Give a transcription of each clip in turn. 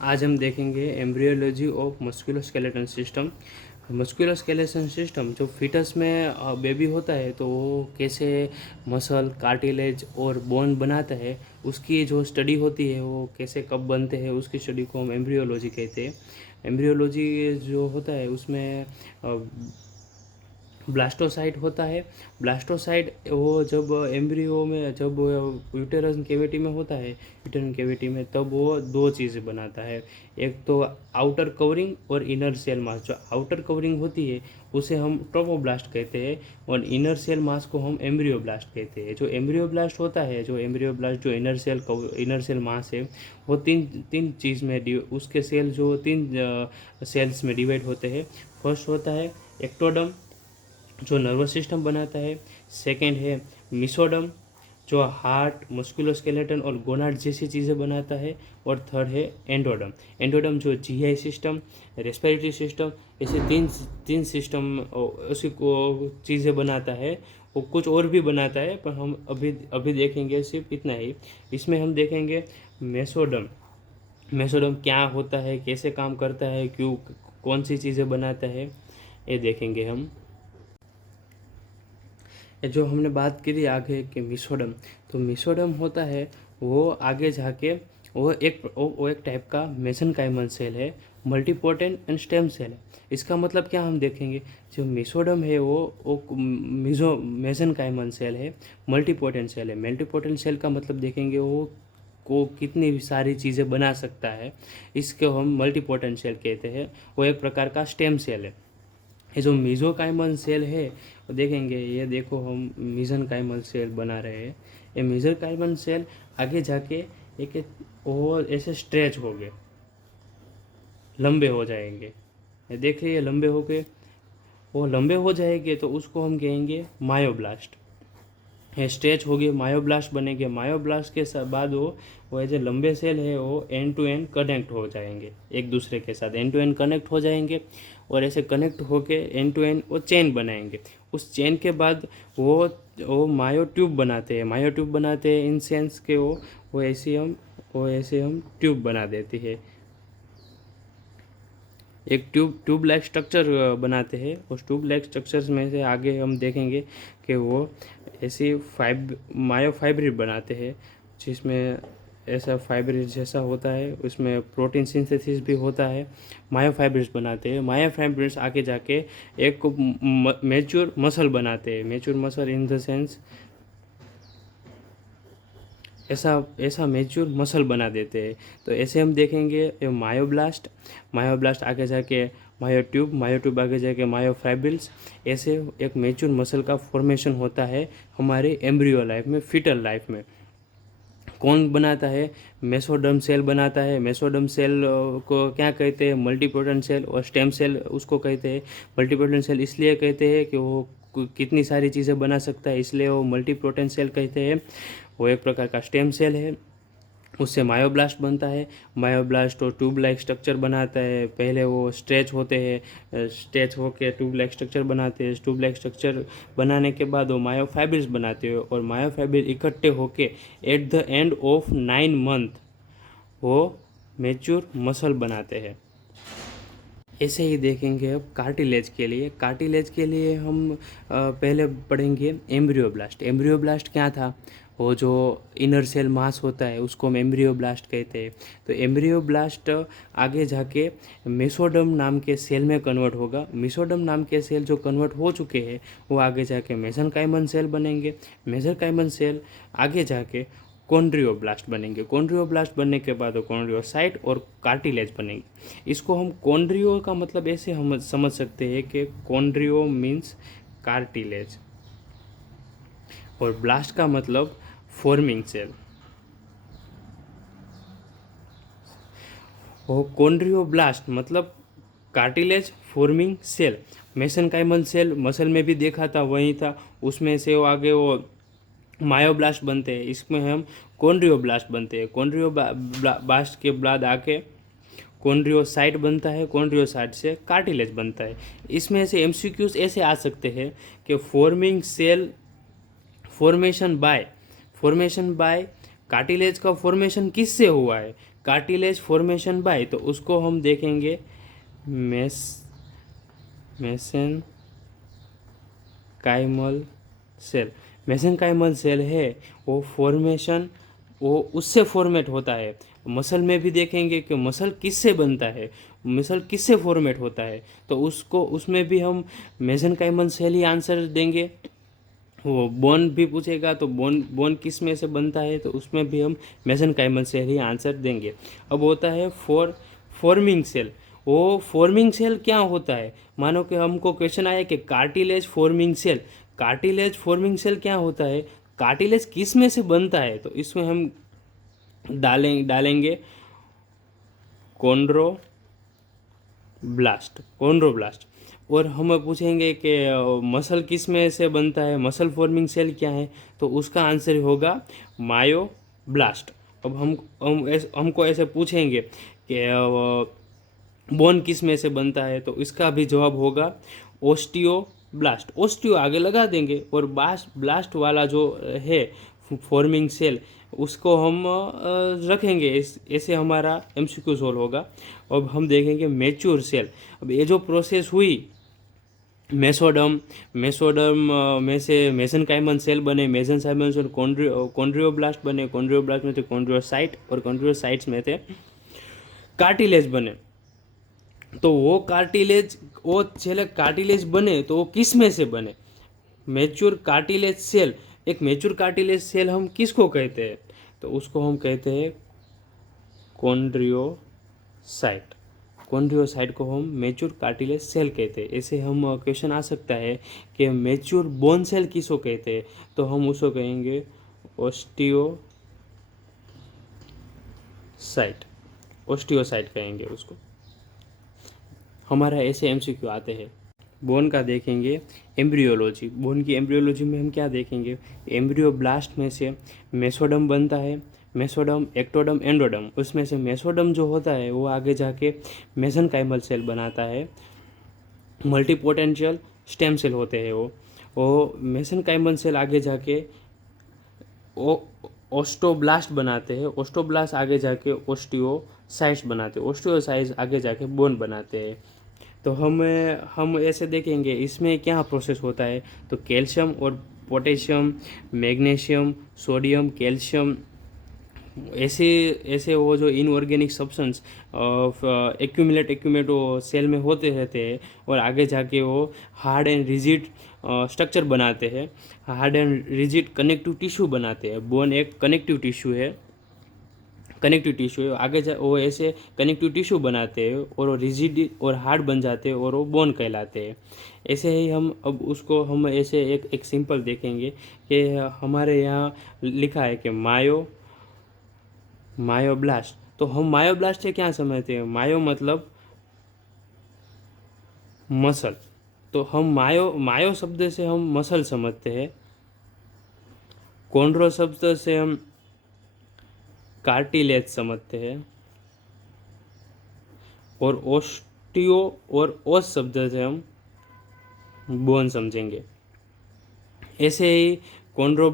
आज हम देखेंगे एम्ब्रियोलॉजी ऑफ मस्कुलोस्केलेटन सिस्टम। मस्कुलोस्केलेटन सिस्टम जो फीटस में बेबी होता है तो वो कैसे मसल, कार्टिलेज और बोन बनाता है, उसकी जो स्टडी होती है वो कैसे कब बनते हैं, उसकी स्टडी को हम एम्ब्रियोलॉजी कहते हैं। एम्ब्रियोलॉजी जो होता है उसमें ब्लास्टोसाइट होता है। ब्लास्टोसाइट वो जब एम्ब्रियो में, जब यूटेरस कैविटी में होता है, यूटेरन कैविटी में, तब वो दो चीज़ें बनाता है। एक तो आउटर कवरिंग और इनर सेल मास। जो आउटर कवरिंग होती है उसे हम ट्रोफोब्लास्ट कहते हैं और इनर सेल मास को हम एम्ब्रियोब्लास्ट कहते हैं। जो एम्ब्रियोब्लास्ट होता है, जो एम्ब्रियोब्लास्ट जो इनर सेल मास है, वो तीन तीन चीज़ में उसके सेल जो तीन सेल्स में डिवाइड होते हैं। फर्स्ट होता है एक्टोडम जो नर्वस सिस्टम बनाता है। सेकंड है मिसोडम जो हार्ट, मस्कुलोस्केलेटन और गोनाड जैसी चीज़ें बनाता है। और थर्ड है एंडोडम। एंडोडम जो जीआई सिस्टम, रेस्पिरेटरी सिस्टम, ऐसे तीन तीन सिस्टम उसी को चीज़ें बनाता है। वो कुछ और भी बनाता है पर हम अभी अभी देखेंगे सिर्फ इतना ही। इसमें हम देखेंगे मेसोडम। मेसोडम क्या होता है, कैसे काम करता है, क्यों, कौन सी चीज़ें बनाता है, ये देखेंगे हम। जो हमने बात करी आगे कि मिसोडम, तो मिसोडम होता है वो आगे जाके वो एक टाइप का मेसेनकाइमल सेल है, मल्टीपोटेंट एंड स्टेम सेल है। इसका मतलब क्या हम देखेंगे, जो मिसोडम है वो मिजो मेसेनकाइमल सेल है, मल्टीपोटेंट सेल है। मल्टीपोटेंट सेल का मतलब देखेंगे वो को कितनी सारी चीज़ें बना सकता है, इसको हम मल्टीपोटेंट सेल कहते हैं। वो एक प्रकार का स्टेम सेल है। ये जो मीजोकाइमल सेल है वो देखेंगे, ये देखो हम मीजनकाइमल सेल बना रहे हैं। ये मीजनकाइमल सेल आगे जाके एक और ऐसे स्ट्रेच हो गए, लंबे हो जाएंगे। ये देखिए ये लंबे हो गए, वो लंबे हो जाएंगे तो उसको हम कहेंगे मायोब्लास्ट। है स्ट्रेच हो गए, मायोब्लास्ट बनेंगे। मायोब्लास्ट के बाद वो ऐसे लंबे सेल है वो एंड टू एंड कनेक्ट हो जाएंगे, एक दूसरे के साथ एंड टू एंड कनेक्ट हो जाएंगे। और ऐसे कनेक्ट होके एंड टू एंड वो चेन बनाएंगे। उस चेन के बाद वो मायोट्यूब बनाते हैं। मायोट्यूब बनाते हैं इन सेंस के वो ऐसे हम ट्यूब बना देती है। एक ट्यूब लाइक स्ट्रक्चर बनाते हैं। उस ट्यूब लाइक स्ट्रक्चर्स में से आगे हम देखेंगे कि वो ऐसी मायोफाइब्रिल बनाते हैं, जिसमें ऐसा फाइब्रिल जैसा होता है, उसमें प्रोटीन सिंथेसिस भी होता है। मायोफाइब्रिल्स बनाते हैं। मायोफाइब्रिल्स आगे जाके एक मैच्योर मसल बनाते हैं। Mature muscle in the sense ऐसा ऐसा मैच्योर मसल बना देते हैं। तो ऐसे हम देखेंगे मायोब्लास्ट, मायोब्लास्ट आगे जाके मायोट्यूब आगे जाके मायोफाइब्रिल्स। ऐसे एक मैच्योर मसल का फॉर्मेशन होता है हमारे एम्ब्रियो लाइफ में, फीटल लाइफ में। कौन बनाता है? मेसोडर्म सेल बनाता है। मेसोडर्म सेल को क्या कहते हैं? Multipotent cell. और स्टेम सेल उसको कहते हैं। मल्टीपोटेंट सेल इसलिए कहते हैं कि वो कितनी सारी चीज़ें बना सकता है, इसलिए वो मल्टीपोटेंट सेल कहते हैं। वो एक प्रकार का स्टेम सेल है, उससे मायोब्लास्ट बनता है। मायोब्लास्ट और ट्यूब लाइक स्ट्रक्चर बनाता है। पहले वो स्ट्रेच होते हैं, स्ट्रेच होकर ट्यूब लाइक स्ट्रक्चर बनाते हैं। ट्यूब लाइक स्ट्रक्चर बनाने के बाद वो मायोफाइब्रिल्स बनाते हैं और मायोफाइब्रिल इकट्ठे होके at the end of 9 month वो मैच्योर मसल बनाते हैं। ऐसे ही देखेंगे अब कार्टिलेज के लिए। कार्टिलेज के लिए हम पहले पढ़ेंगे एम्ब्रियोब्लास्ट। एम्ब्रियोब्लास्ट क्या था? वो जो इनर सेल मास होता है उसको हम एम्ब्रियोब्लास्ट कहते हैं। तो एम्ब्रियोब्लास्ट आगे जाके मेसोडर्म नाम के सेल में कन्वर्ट होगा। मेसोडर्म नाम के सेल जो कन्वर्ट हो चुके हैं वो आगे जाके मेसेनकाइमल सेल बनेंगे। मेसेनकाइमल सेल आगे जाके कॉन्ड्रियोब्लास्ट बनेंगे। कॉन्ड्रियोब्लास्ट बनने के बाद वो कॉन्ड्रियोसाइट और कार्टिलेज बनेंगे। इसको हम कॉन्ड्रियो का मतलब ऐसे हम समझ सकते हैं कि कॉन्ड्रियो मीन्स कार्टिलेज और ब्लास्ट का मतलब फॉर्मिंग सेल। वो कॉन्ड्रियोब्लास्ट मतलब cartilage forming cell. Mesenchymal cell muscle में भी देखा था, वही था। उसमें से वो आगे वो मायोब्लास्ट बनते हैं, इसमें हम कॉन्ड्रियोब्लास्ट बनते हैं। कॉन्ड्रियोब्लास्ट के बाद आके कॉन्ड्रियोसाइट बनता है। कॉन्ड्रियोसाइट से कार्टिलेज बनता है। इसमें से एमसीक्यूज ऐसे आ सकते हैं कि forming cell formation by cartilage का फॉर्मेशन किससे हुआ है? कार्टिलेज फॉर्मेशन बाय, तो उसको हम देखेंगे मेसेनकाइमल सेल। मेसेनकाइमल सेल है वो फॉर्मेशन, वो उससे फॉर्मेट होता है। मसल में भी देखेंगे कि मसल किससे बनता है, मसल किससे फॉर्मेट होता है, तो उसको उसमें भी हम मेसेनकाइमल सेल ही आंसर देंगे। वो बोन भी पूछेगा तो बोन बोन किस में से बनता है, तो उसमें भी हम मेसेनकाइमल सेल ही आंसर देंगे। अब होता है फॉर्मिंग सेल। वो फॉर्मिंग सेल क्या होता है, मानो कि हमको क्वेश्चन आया कि cartilage forming cell, cartilage forming cell क्या होता है, कार्टिलेज किस में से बनता है, तो इसमें हम डालेंगे कॉन्ड्रोब्लास्ट। और हम पूछेंगे कि मसल किस में से बनता है, मसल फॉर्मिंग सेल क्या है, तो उसका आंसर होगा मायोब्लास्ट। अब हमको ऐसे पूछेंगे कि बोन किस में से बनता है, तो इसका भी जवाब होगा ओस्टियोब्लास्ट। ओस्टियो आगे लगा देंगे और ब्लास्ट वाला जो है फॉर्मिंग सेल, उसको हम रखेंगे। ऐसे हमारा एमसीक्यू सोल्व होगा। अब हम देखेंगे मैच्योर सेल। अब ये जो प्रोसेस हुई, मेसोडर्म में से मेसेनकाइमल सेल बने, मेसेनकाइमल सेल कॉन्ड्रियोब्लास्ट बने, कॉन्ड्रियोब्लास्ट में थे कॉन्ड्रियोसाइट, और कॉन्ड्रियोसाइट्स में थे कार्टिलेज बने। तो वो कार्टिलेज बने तो वो किस में से बने, मैच्योर कार्टिलेज सेल। एक मैच्योर कार्टिलेज सेल हम किसको कहते हैं, तो उसको हम कहते हैं कॉन्ड्रियोसाइट। कॉन्ड्रियोसाइट को हम मैच्योर कार्टिलेज सेल कहते हैं। ऐसे हम क्वेश्चन आ सकता है कि मैच्योर बोन सेल किसको कहते हैं, तो हम उसको कहेंगे ओस्टियोसाइट कहेंगे उसको। हमारा ऐसे एमसीक्यू आते हैं। बोन का देखेंगे एम्ब्रियोलॉजी। बोन की एम्ब्रियोलॉजी में हम क्या देखेंगे, एम्ब्रियोब्लास्ट में से मेसोडम बनता है, मेसोडम, एक्टोडम, एंडोडम। उसमें से मेसोडम जो होता है वो आगे जाके मेसेनकाइमल सेल बनाता है, मल्टीपोटेंशियल स्टेम सेल होते हैं वो मेसेनकाइमल सेल आगे जाके ओस्टोब्लास्ट बनाते हैं, ओस्टोब्लास्ट आगे जाके ओस्टियोसाइट्स बनाते हैं, ओस्टियोसाइट्स आगे जाके बोन बनाते हैं। तो हम ऐसे देखेंगे इसमें क्या प्रोसेस होता है, तो कैल्शियम और पोटेशियम, मैग्नीशियम, सोडियम, कैल्शियम, ऐसे ऐसे वो जो इनऑर्गेनिक सब्सटेंस एक्यूमुलेट वो सेल में होते रहते हैं, और आगे जाके वो हार्ड एंड रिजिड स्ट्रक्चर बनाते हैं, hard and rigid connective tissue बनाते हैं। बोन एक कनेक्टिव टिश्यू है, आगे जा वो ऐसे कनेक्टिव टिश्यू बनाते हैं और वो रिजिड और हार्ड बन जाते हैं और वो बोन कहलाते हैं। ऐसे ही हम अब उसको हम ऐसे एक सिंपल देखेंगे कि हमारे यहाँ लिखा है कि मायोब्लास्ट। तो हम मायोब्लास्ट से क्या समझते हैं, मायो मतलब मसल, तो हम मायो शब्द से हम मसल समझते हैं, कॉन्ड्रो शब्द से हम कार्टिलेज समझते हैं, और ओस्टियो और ओस शब्द से हम बोन समझेंगे। ऐसे ही chondro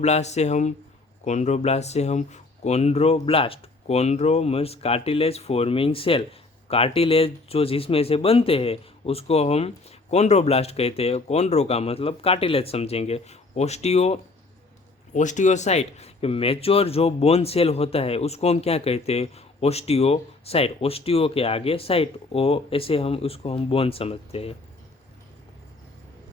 means cartilage forming cell. Cartilage जो जिसमें से बनते हैं उसको हम कॉन्ड्रोब्लास्ट कहते हैं, कॉन्ड्रो का मतलब कार्टिलेज समझेंगे। ओस्टियोसाइट, मैच्योर जो बोन सेल होता है उसको हम क्या कहते हैं, ओस्टियोसाइट। ओस्टियो के आगे साइट, ओ ऐसे हम उसको हम बोन समझते हैं।